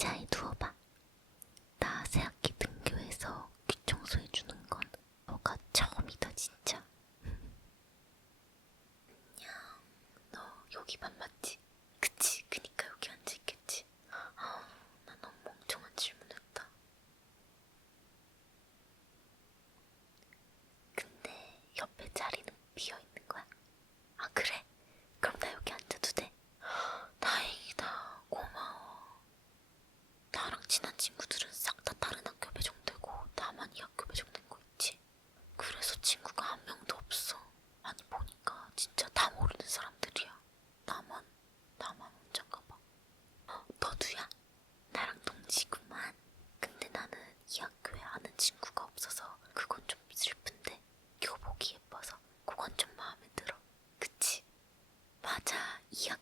ちゃい Я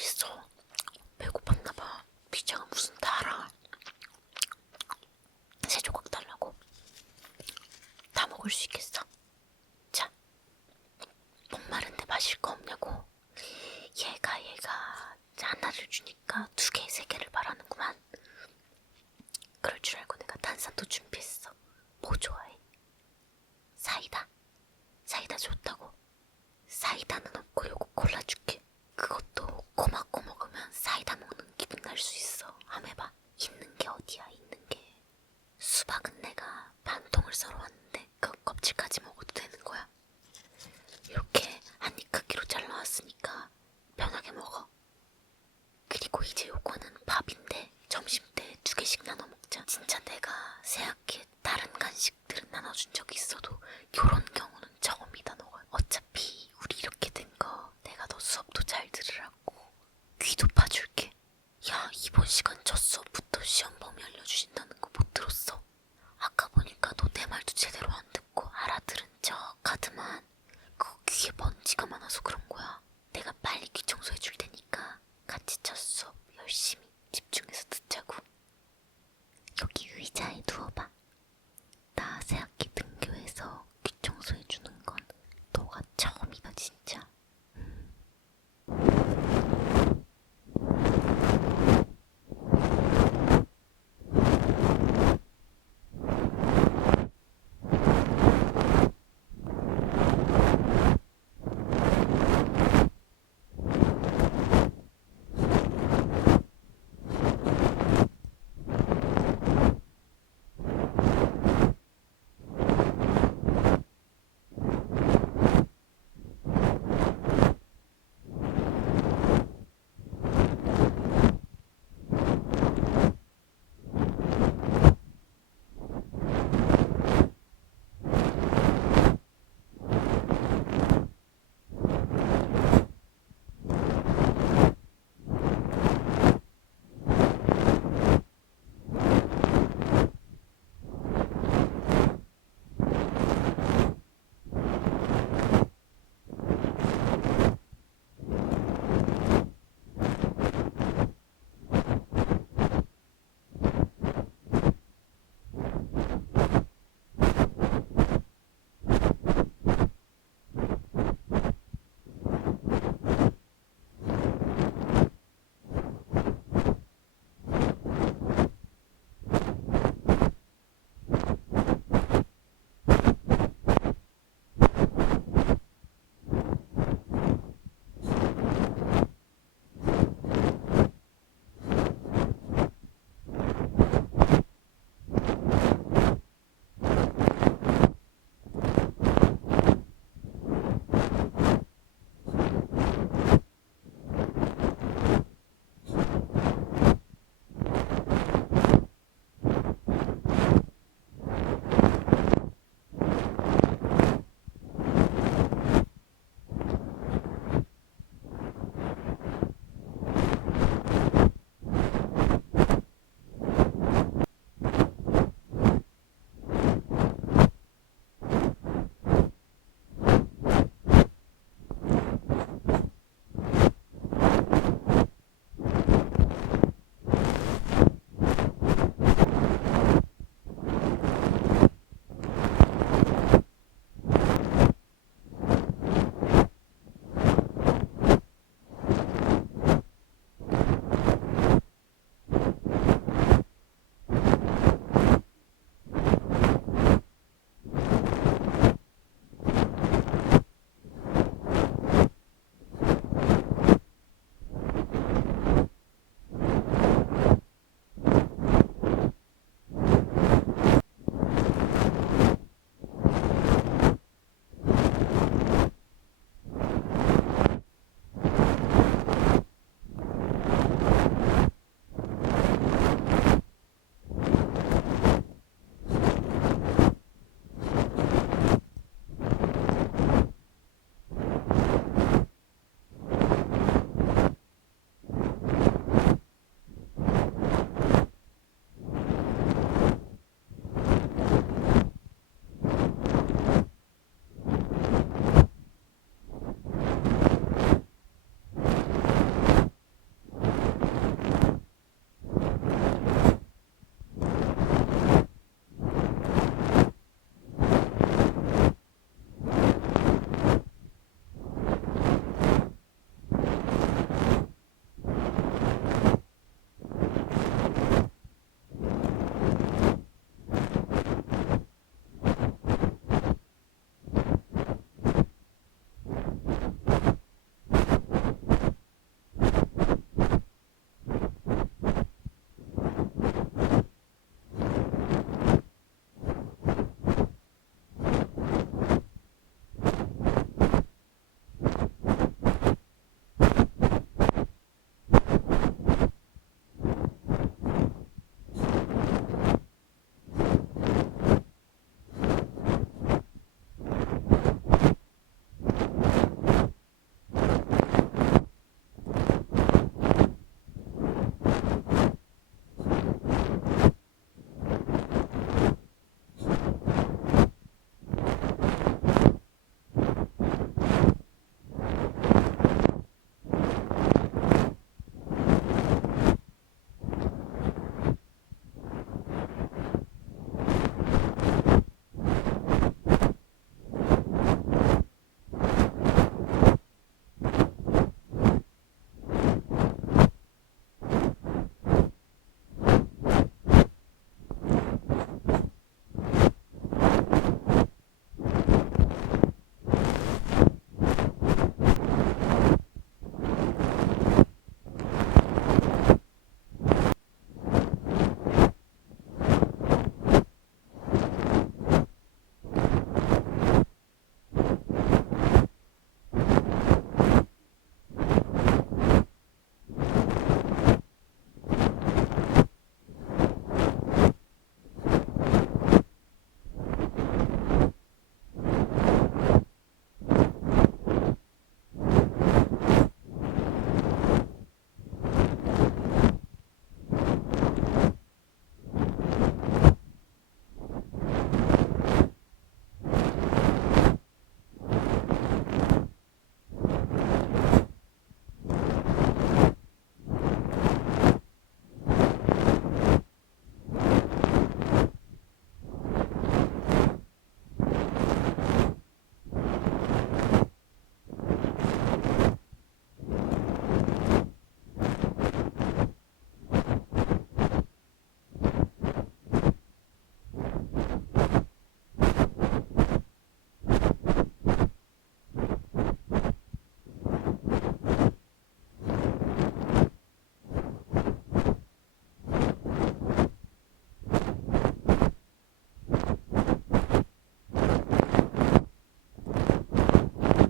맛있어. 못 쏘면